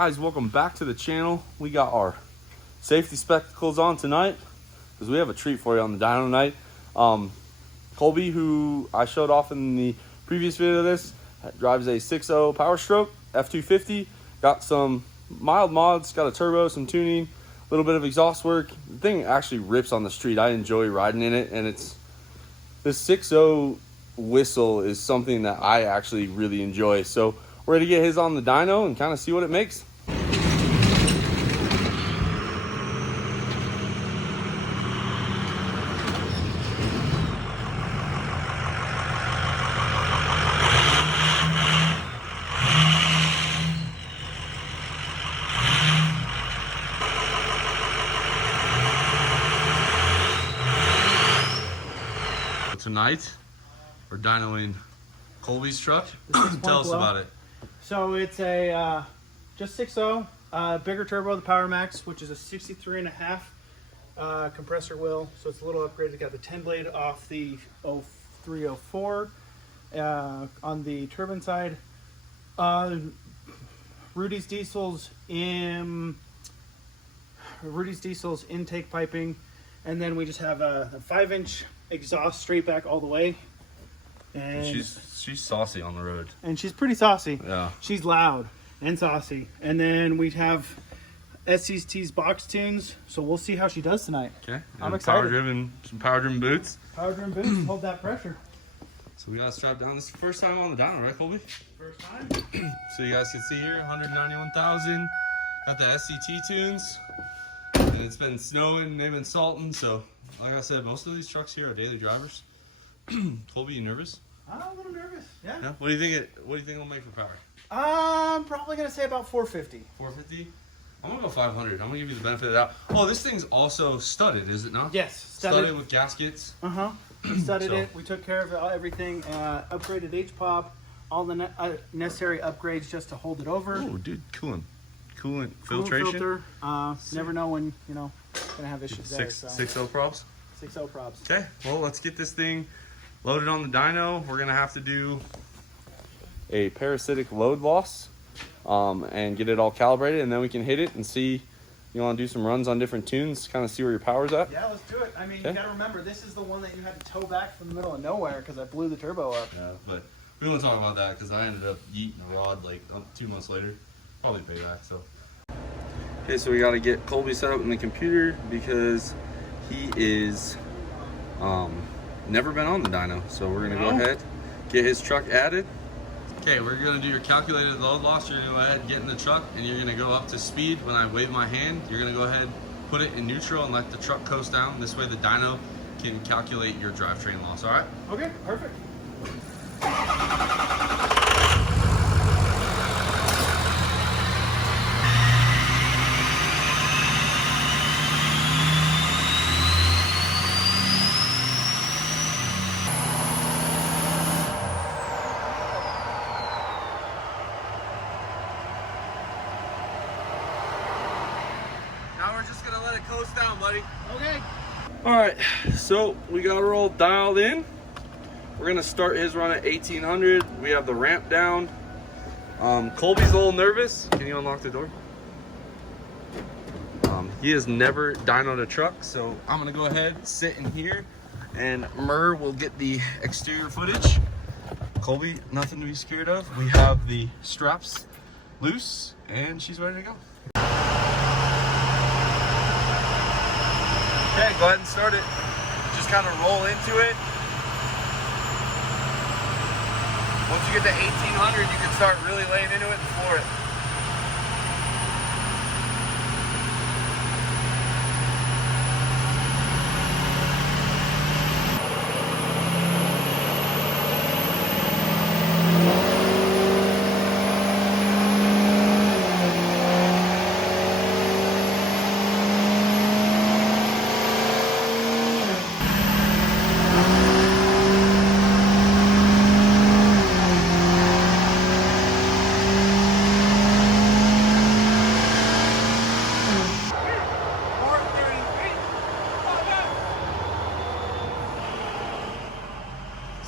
Guys, welcome back to the channel. We got our safety spectacles on tonight because we have a treat for you on the dyno tonight. Colby, who I showed off in the previous video of this, drives a 6.0 Powerstroke F250. Got some mild mods, got a turbo, some tuning, a little bit of exhaust work. The thing actually rips on the street. I enjoy riding in it, and this 6.0 whistle is something that I actually really enjoy. So we're ready to get his on the dyno and kind of see what it makes. Tonight, we're dynoing Colby's truck. Tell us about it. So it's a just 6.0, bigger turbo, the Power Max, which is a 63.5 compressor wheel. So it's a little upgraded. It got the 10 blade off the 0304 on the turbine side. Rudy's Diesel's intake piping, and then we just have a 5-inch exhaust straight back all the way. And she's saucy on the road. And she's pretty saucy. Yeah. She's loud and saucy. And then we have SCT's box tunes, so we'll see how she does tonight. Okay. I'm excited. Some power driven boots. Power driven boots, hold that pressure. So we got strapped down. This is the first time on the dyno, right, Colby? First time. So you guys can see here, 191,000. Got the SCT tunes. And it's been snowing, they've been salting, so like I said, most of these trucks here are daily drivers. Colby, you nervous? I'm a little nervous. Yeah. What do you think it'll make for power? I'm probably gonna say about 450. 450? I'm gonna go 500. I'm gonna give you the benefit of the doubt. Oh, this thing's also studded, is it not? Yes, studded with gaskets. We studded it. We took care of everything. Upgraded H-pop, all the necessary upgrades just to hold it over. Oh, dude, coolant filtration. Filter. Never know when gonna have issues there. 6.0 probs. 6.0 probs. Okay, well, let's get this thing loaded on the dyno. We're gonna have to do a parasitic load loss and get it all calibrated, and then we can hit it and see. You want to do some runs on different tunes, kind of see where your power's at? Yeah, let's do it. I mean, You gotta remember, this is the one that you had to tow back from the middle of nowhere because I blew the turbo up. Yeah, but we won't talk about that because I ended up yeeting a rod like 2 months later. Probably payback, so. Okay, so we got to get Colby set up in the computer because he is never been on the dyno. So we're gonna go ahead, get his truck added. Okay, we're gonna do your calculated load loss. You're gonna go ahead and get in the truck, and you're gonna go up to speed. When I wave my hand, you're gonna go ahead, put it in neutral, and let the truck coast down. This way the dyno can calculate your drivetrain loss. All right? Okay, perfect. Now we're just gonna let it coast down, buddy. Okay. All right, so we got her all dialed in. We're gonna start his run at 1800. We have the ramp down. Colby's a little nervous. Can you unlock the door? He has never dynoed a truck, so I'm gonna go ahead, sit in here, and Murr will get the exterior footage. Colby, nothing to be scared of. We have the straps loose, and she's ready to go. Okay, go ahead and start it. Just kind of roll into it. Once you get to 1800, you can start really laying into it and floor it.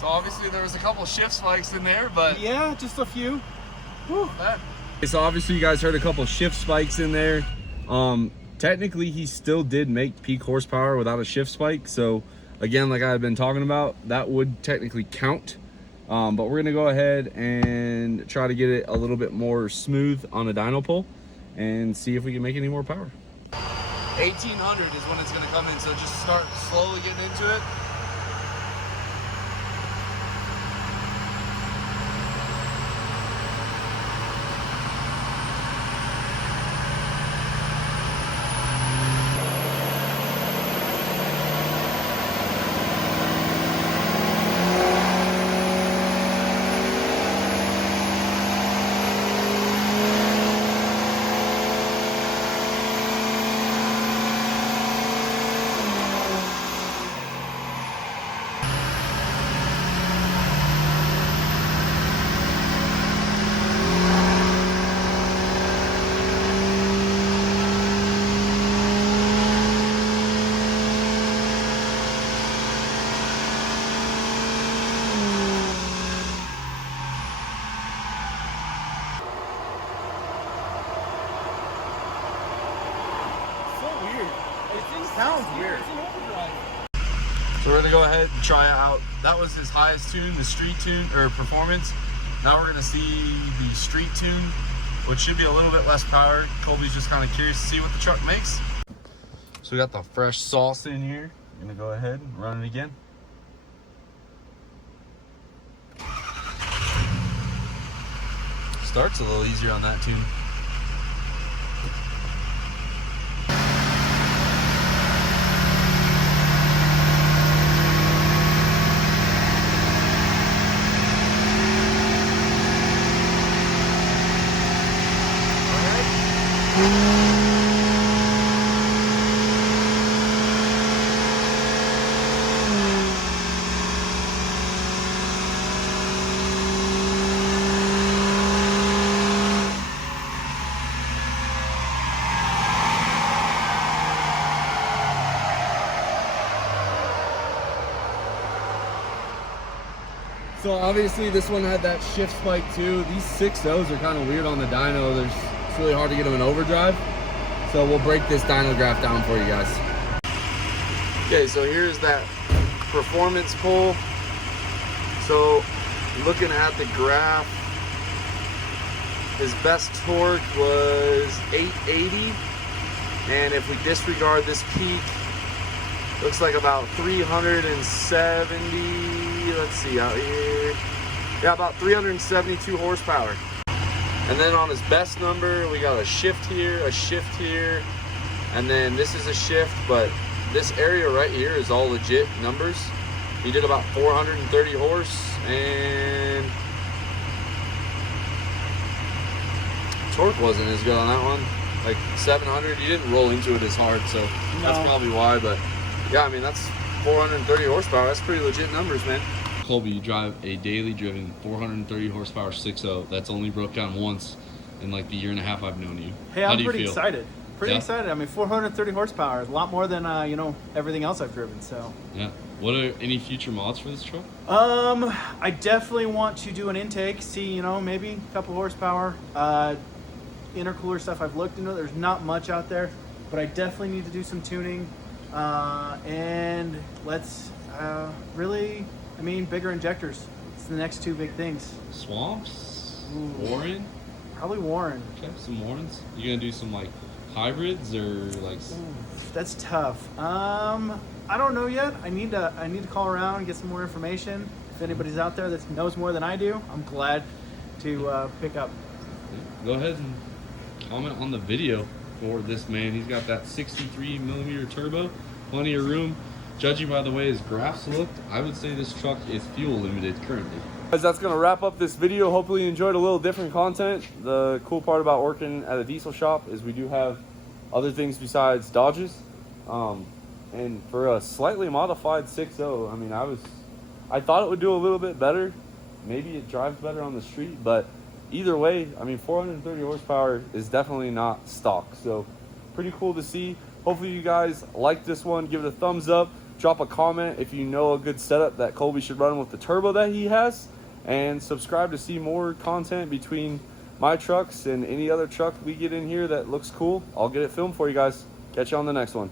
So obviously there was a couple shift spikes in there, but yeah, just a few. Whew. So obviously you guys heard a couple shift spikes in there. Technically he still did make peak horsepower without a shift spike. So again, like I've been talking about, that would technically count. But we're gonna go ahead and try to get it a little bit more smooth on a dyno pole and see if we can make any more power. 1800 is when it's gonna come in, so just start slowly getting into it. Sounds weird. So we're gonna go ahead and try it out. That was his highest tune, the street tune or performance. Now we're gonna see the street tune, which should be a little bit less power. Colby's just kind of curious to see what the truck makes. So we got the fresh sauce in here. I'm gonna go ahead and run it again. Starts a little easier on that tune. So obviously this one had that shift spike too. These 6.0s are kind of weird on the dyno. It's really hard to get them in overdrive. So we'll break this dyno graph down for you guys. Okay, so here's that performance pole. So looking at the graph, his best torque was 880. And if we disregard this peak, looks like about 370. Let's see out here. Yeah, about 372 horsepower. And then on his best number, we got a shift here, and then this is a shift, but this area right here is all legit numbers. He did about 430 horse, and torque wasn't as good on that one. Like 700, you didn't roll into it as hard, so that's probably why. But yeah, I mean, that's 430 horsepower. That's pretty legit numbers, man. Colby, you drive a daily driven 430 horsepower 6.0 that's only broke down once in like the year and a half I've known you. Hey, I'm pretty excited. Pretty excited. I mean, 430 horsepower, a lot more than you know, everything else I've driven. So yeah. What are any future mods for this truck? I definitely want to do an intake. See, you know, maybe a couple horsepower. Intercooler stuff I've looked into. There's not much out there, but I definitely need to do some tuning. And let's really, I mean, bigger injectors. It's the next two big things. Swamps? Ooh. Warren? Probably Warren. Okay, some Warrens. You gonna do some like hybrids or like? Ooh, that's tough. I don't know yet. I need to call around and get some more information. If anybody's out there that knows more than I do, I'm glad to pick up. Go ahead and comment on the video for this man. He's got that 63mm turbo, plenty of room. Judging by the way his graphs looked, I would say this truck is fuel limited currently. Guys, that's gonna wrap up this video. Hopefully you enjoyed a little different content. The cool part about working at a diesel shop is we do have other things besides Dodges. And for a slightly modified 6.0, I mean, I thought it would do a little bit better. Maybe it drives better on the street, but either way, I mean, 430 horsepower is definitely not stock. So pretty cool to see. Hopefully you guys like this one. Give it a thumbs up. Drop a comment if you know a good setup that Colby should run with the turbo that he has. And subscribe to see more content between my trucks and any other truck we get in here that looks cool, I'll get it filmed for you guys. Catch you on the next one.